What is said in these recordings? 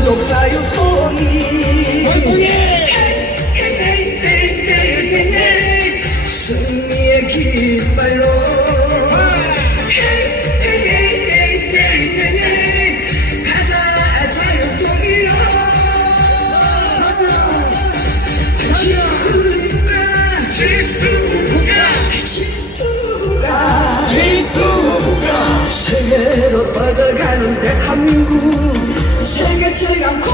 구독자 유통이 승리의 깃발로 세계로 뻗어가는 대한민국 세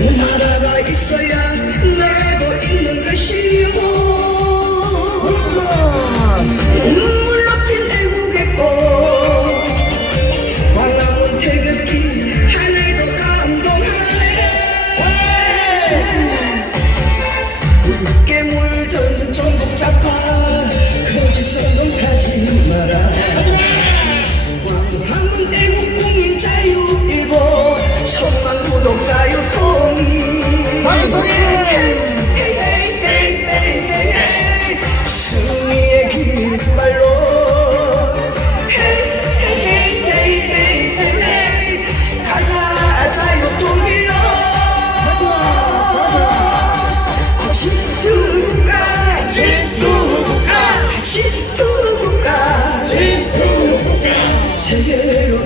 나라가 있어야 나도 있는 것이요. 눈물 높인 애국의 꽃 광화문 태극기 하늘도 감동하네 승리의 깃발로. 가자 세계로